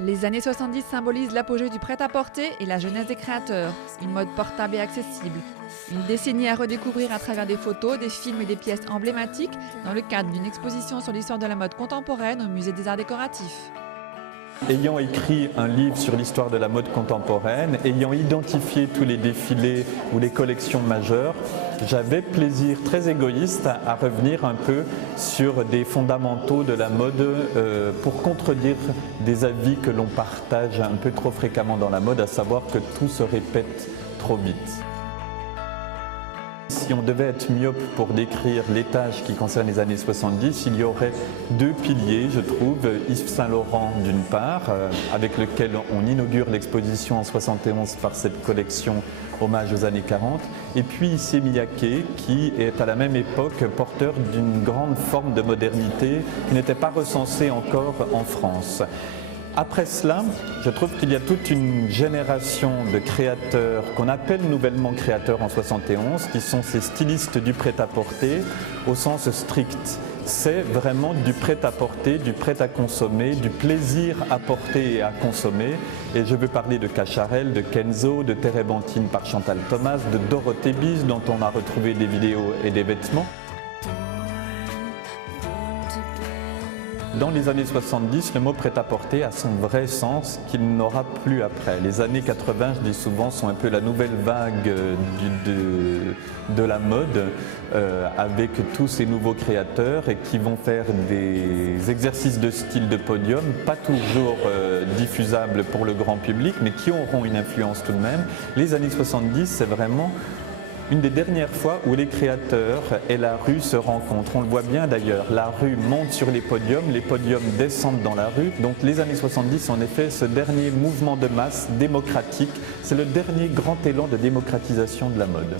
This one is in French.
Les années 70 symbolisent l'apogée du prêt-à-porter et la jeunesse des créateurs, une mode portable et accessible. Une décennie à redécouvrir à travers des photos, des films et des pièces emblématiques dans le cadre d'une exposition sur l'histoire de la mode contemporaine au Musée des Arts Décoratifs. Ayant écrit un livre sur l'histoire de la mode contemporaine, ayant identifié tous les défilés ou les collections majeures, j'avais plaisir très égoïste à revenir un peu sur des fondamentaux de la mode pour contredire des avis que l'on partage un peu trop fréquemment dans la mode, à savoir que tout se répète trop vite. Si on devait être myope pour décrire l'étage qui concerne les années 70, il y aurait deux piliers, je trouve. Yves Saint Laurent d'une part, avec lequel on inaugure l'exposition en 71 par cette collection hommage aux années 40, et puis Issey Miyake qui est à la même époque porteur d'une grande forme de modernité qui n'était pas recensée encore en France. Après cela, je trouve qu'il y a toute une génération de créateurs qu'on appelle nouvellement créateurs en 71, qui sont ces stylistes du prêt-à-porter au sens strict. C'est vraiment du prêt-à-porter, du prêt-à-consommer, du plaisir à porter et à consommer. Et je veux parler de Cacharel, de Kenzo, de Térébenthine par Chantal Thomas, de Dorothée Bise, dont on a retrouvé des vidéos et des vêtements. Dans les années 70, le mot prêt-à-porter a son vrai sens qu'il n'aura plus après. Les années 80, je dis souvent, sont un peu la nouvelle vague de la mode avec tous ces nouveaux créateurs et qui vont faire des exercices de style de podium, pas toujours diffusables pour le grand public, mais qui auront une influence tout de même. Les années 70, c'est vraiment une des dernières fois où les créateurs et la rue se rencontrent. On le voit bien d'ailleurs, la rue monte sur les podiums descendent dans la rue. Donc les années 70, en effet, ce dernier mouvement de masse démocratique, c'est le dernier grand élan de démocratisation de la mode.